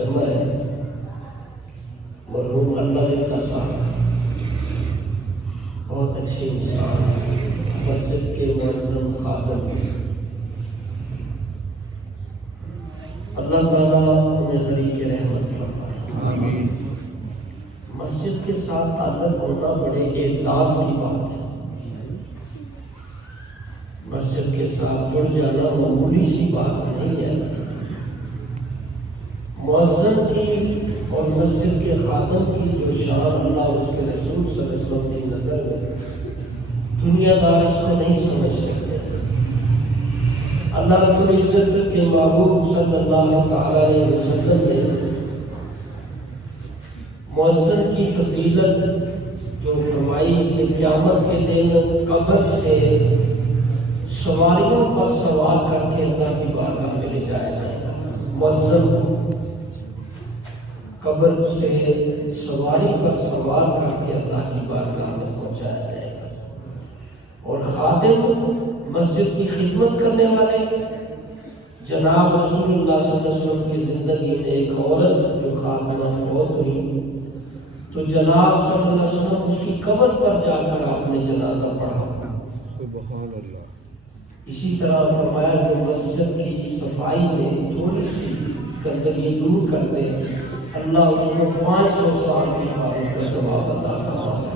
جمع ہے مرحوم اللہ کا صاحب بہت اچھے انسان، مسجد کے معظم خادم، اللہ تعالیٰ انہیں غریق رحمت فرمائے۔ آمین۔ مسجد کے ساتھ تعلق ہونا بڑے اعزاز کی بات ہے۔ مسجد کے ساتھ جڑ جانا معمولی سی بات نہیں ہے۔ مؤذن کی اور مسجد کے خادم کی جو شان اللہ اور اس کے رسول صلی اللہ علیہ وسلم کی نظر میں، دنیا دار اس کو نہیں سمجھ سکتے۔ اللہ رب العزت کے محبوب صلی اللہ تعالی علیہ وسلم نے مؤذن کی فضیلت جو فرمائی کہ قیامت کے دن قبر سے سواریوں پر سوار کر کے اللہ کی بارگاہ میں لے جایا جائے گا۔ مؤذن قبر سے سواری پر سوار کر کے اللہ کی بارگاہ میں پہنچایا جائے گا۔ اور خادم مسجد کی خدمت کرنے والے، جناب رسول اللہ صلی اللہ علیہ وسلم کی زندگی میں ایک عورت جو خادمہ فوت ہوئی تو جناب صلی اللہ علیہ وسلم اس کی قبر پر جا کر آپ نے جنازہ پڑھا۔ سبحان اللہ۔ اسی طرح فرمایا جو مسجد کی صفائی میں تھوڑی سی گندگی دور کر دے اللہ اس کو 500 سال کی عبادت کا ثواب عطا فرمائے۔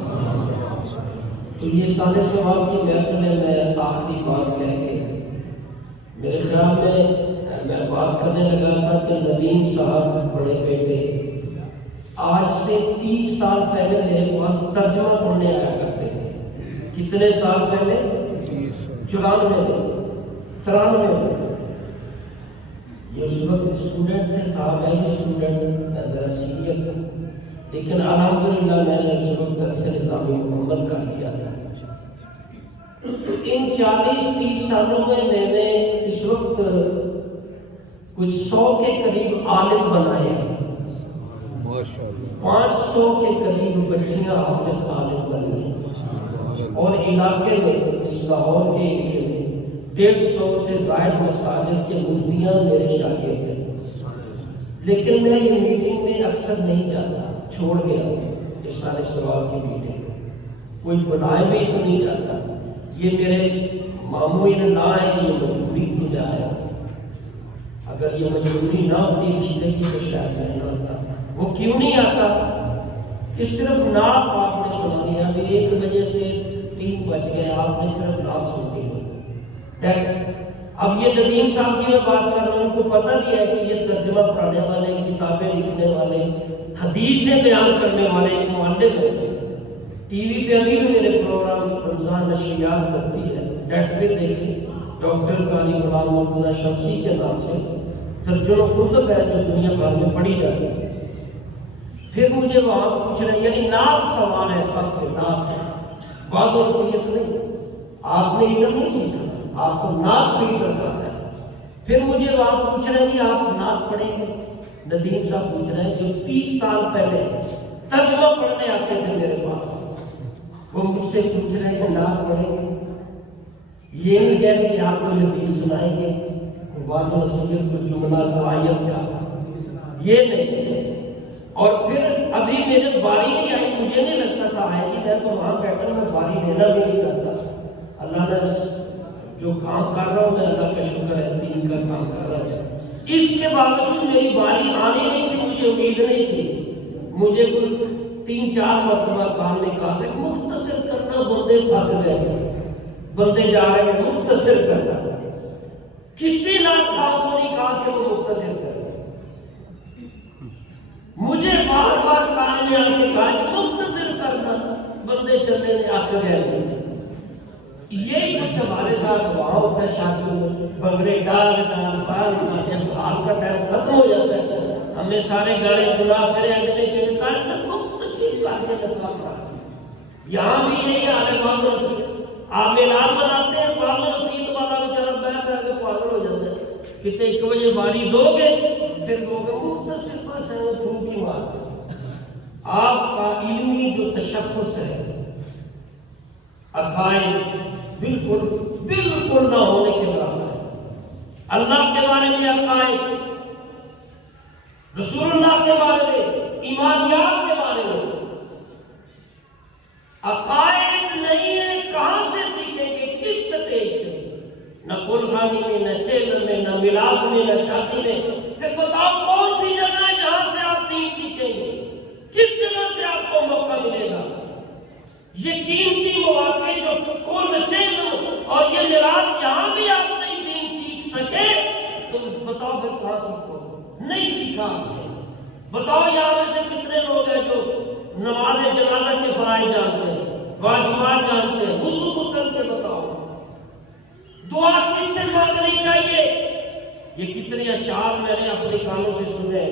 تو یہ سال ثواب کی محفل میں میں آخری بات کہہ کے میرے خیال میں بات کرنے لگا تھا کہ ندیم صاحب بڑے بیٹے آج سے 30 سال پہلے میرے پاس ترجمہ پڑھنے آیا کرتے تھے۔ کتنے سال پہلے؟ 94 میں 93 میں۔ یہ اس وقت اسٹوڈنٹ تھا، میں بھی اسٹوڈنٹ ذرا سینئر تھا، لیکن الحمدللہ میں نے اس وقت درس نظامی مکمل کر لیا تھا۔ ان 40-30 سالوں میں میں نے اس وقت کچھ 100 کے قریب عالم بنائے ہیں، 500 کے قریب بچیاں حافظ عالم بنی ہیں، اور علاقے میں اس لاہور کے ایریے میں 150 سے زائد مساجد کے مفتیاں میرے شاگرد ہیں۔ لیکن میں یہ میٹنگ میں اکثر نہیں جاتا، چھوڑ گیا اس سال ثواب کی میٹنگ، کوئی بلائے بھی تو نہیں جاتا۔ یہ میرے ماموں نہ ہے، یہ مجبوری تھی میں آیا۔ اگر یہ مجبوری نہ ہوتی رشتے کی تو شاید میں نہ ہوتا۔ وہ کیوں نہیں آتا کہ صرف نعت آپ نے سنانی ہے، ابھی 1 بجے سے 3 بج گئے، آپ نے صرف نعت سننی ہے۔ اب یہ ندیم صاحب کی میں بات کر رہا ہوں، ان کو پتہ بھی ہے کہ یہ ترجمہ پڑھانے والے، کتابیں لکھنے والے، حدیثیں بیان کرنے والے ایک معلم ہیں۔ ٹی وی پہ ابھی بھی میرے پروگرام رمضان نشریات کرتی ہے، نیٹ پہ دیکھیں، ڈاکٹر قاری غلام مرتضیٰ شمسی کے نام سے ترجمہ کتب ہے جو دنیا بھر میں پڑھی جاتی ہے۔ پھر مجھے وہاں پوچھ رہے ہیں، یعنی نعت سوال ہے سب پہ، نعت بعض وصیت نہیں، آپ نے علم نہیں سیکھا، آپ کو نعت بھی کرنا ہے۔ پھر مجھے وہاں پوچھ رہے ہیں کہ آپ نعت پڑھیں گے؟ ندیم صاحب پوچھ رہے ہیں جو 30 سال پہلے ترجمہ پڑھنے آتے تھے میرے پاس، وہ مجھ سے پوچھ رہے ہیں کہ نعت پڑھیں گے؟ یہ نہیں کہہ رہے کہ آپ کو حدیث سنائیں گے، بعض وصیت کو جملہ کو آیت کا، یہ نہیں۔ اور پھر ابھی میرے باری نہیں آئی، مجھے نہیں لگتا تھا آئے گی، میں تو وہاں بیٹھا میں باری لینا بھی نہیں چاہتا۔ اللہ نے جو کام کر رہا ہوں میں اللہ کا شکر ہے، دین کا کام کر رہا ہوں، اس کے باوجود میری باری آنی نہیں تھی، مجھے امید نہیں تھی۔ مجھے کوئی 3-4 مرتبہ کام نے کہا کہ مختصر کرنا، بندے تھک گئے، بندے جا رہے ہیں مختصر کرنا۔ کسی نعت خواہ کو نہیں کہا کہ وہ مختصر کرے، مجھے بار بار کام میں آ کے کہا کہ مختصر کرنا، بندے چلنے نے آ کے رہ گئے۔ یہی کچھ ہمارے ساتھ وہاں ہوتا ہے، شادی بگڑے ڈال جب حال کا ٹائم ختم ہو جاتا ہے ہمیں سارے گانے سنا پھر اگلے کے کار سے مختصر کرنے لگا۔ یہاں بھی یہی حال ہے، بعض آپ اعلان بناتے ہیں، بعض رسید والا بیچارہ بیٹھ کے پاگل ہو جاتا ہے، کتنے 1 بجے باری دو گے پھر کہو گے مختصر بس ہے، دھوپ کی بات۔ آپ کا علمی جو تشخص ہے، عقائد بالکل نہ ہونے کے برابر ہے۔ اللہ کے بارے میں عقائد رسول اللہ کے بارے میں، ایمانیات کے بارے میں. عقائد نہیں ہے، کہاں سے سیکھیں گے؟ کس سٹیج سے؟ نہ قربانی میں، نہ چیلن میں، نہ میلاد میں، نہ شادی میں. پھر بتاؤ کون سی جگہ ہے جہاں سے آپ دین سیکھیں گے؟ کس جگہ سے آپ کو موقع ملے گا؟ یہ قیمتی مواقع جو قرب چیلن اور یہ میلاد، یہاں بھی آپ نہیں دین سیکھ سکے تو بتاؤ پھر کہاں سیکھو؟ نہیں سیکھا. بتاؤ یہاں میں سے کتنے لوگ ہیں جو نماز جنازہ کے فرائض جانتے ہیں، واجبات جانتے ہیں؟ وضو کو کر کے بتاؤ. دعا کس سے مانگنی چاہیے؟ یہ کتنی اشعار میں نے اپنے کانوں سے سنے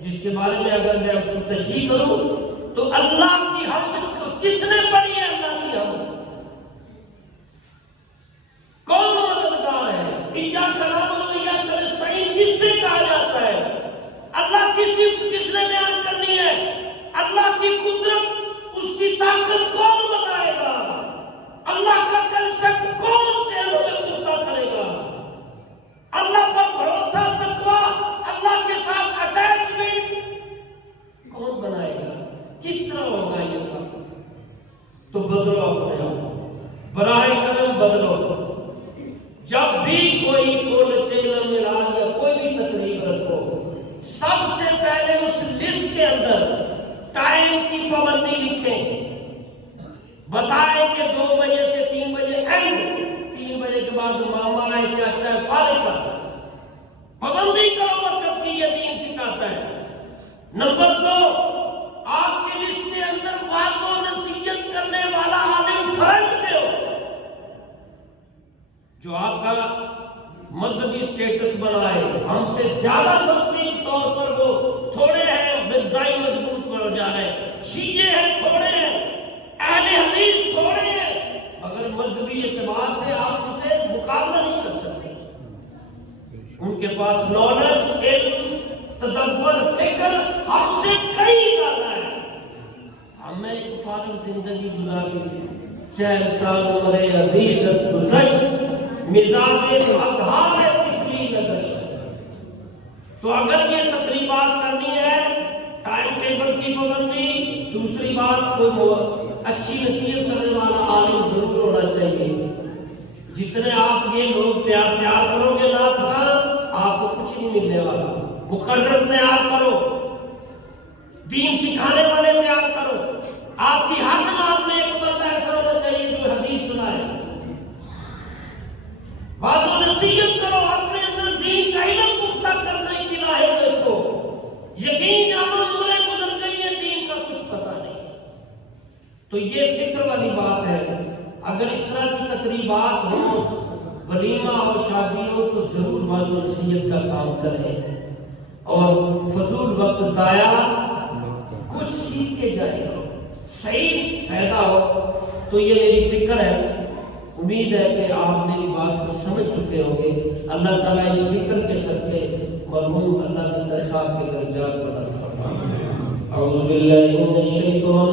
جس کے بارے میں اگر میں اس کی تشریح کروں تو اللہ کی حمد کس نے پڑھی ہے؟ اللہ کی حمد. کون مددگار ہے؟ ایاک نعبد و ایاک نستعین کس سے کہا جاتا ہے؟ اللہ کی صفت کس نے بیان کرنی ہے؟ اللہ کی قدرت، اس کی طاقت کون بتائے گا؟ اللہ کا کنسپٹ کون ذہنوں میں پختہ کرے گا؟ اللہ پر بھروسہ، تقویٰ، اللہ کے ساتھ اٹیچمنٹ کون بنائے گا؟ کس طرح ہوگا یہ سب؟ تو بدلو اپنے آپ، براہ کرم بدلو. جب بھی کوئی قرب چیلن میلاد یا کوئی بھی تقریب رکھو، سب سے پہلے اس لسٹ کے اندر ٹائم کی پابندی لکھیں. بتائیں کہ 2 بجے سے 3 بجے اینڈ، 3 بجے کے بعد ماما ہے، چاچا ہے، فارغ کر. پابندی کرو وقت کی، یہ دین سکھاتا ہے. نمبر 2، آپ کی لسٹ کے اندر واعظ و نصیحت کرنے والا عالم فرنٹ پہ ہو، جو آپ کا مذہبی سٹیٹس بنائے. ہم سے زیادہ مذہبی طور پر وہ تھوڑے ہیں، مرزائی مضبوط ہو جا رہے ہیں، شیعہ ہیں تھوڑے ہیں، اہل حدیث تھوڑے ہیں، مگر مذہبی اعتبار سے آپ ان سے مقابلہ نہیں کر سکتے. ان کے پاس نالج، علم، تدبر، فکر ہم سے کئی زیادہ ہے. ہمیں ایک فارغ زندگی گزاری، 4 سال عمر عزیزت گزشت، مزاج اظہار طفلی نگشت. تو اگر یہ تقریبات کرنی ہے، ٹائم ٹیبل کی پابندی. دوسری بات، کوئی اچھی نصیحت کرنے والا عالم ضرور ہونا چاہیے. جتنے آپ یہ لوگ تیار کرو گے نعت خواں، آپ کو کچھ نہیں ملنے والا. مقرر تیار کرو، دین سکھانے والے تیار کرو. آپ کی ہر نماز میں ایک بندہ ایسا ہونا چاہیے جو حدیث سنائے. واعظ و نصیحت کرو، اپنے اندر دین کا علم پختہ کرنے کی راہیں دیکھو. یقین جانو عمریں گزر گئی ہیں، دین کا کچھ پتہ نہیں. تو یہ فکر والی بات ہے. اگر اس طرح کی تقریبات ہو، ولیمہ اور شادی ہو، تو ضرور واعظ و نصیحت کا کام کریں اور فضول وقت ضائع کچھ سیکھ کے جائے گا، صحیح فائدہ ہو. تو یہ میری فکر ہے. امید ہے کہ آپ میری بات کو سمجھ چکے ہوں گے. اللہ تعالیٰ اس فکر کے صدقے مرحوم اللہ تعالیٰ صاحب کے درجات بلند فرمائے. اعوذ باللہ من الشیطان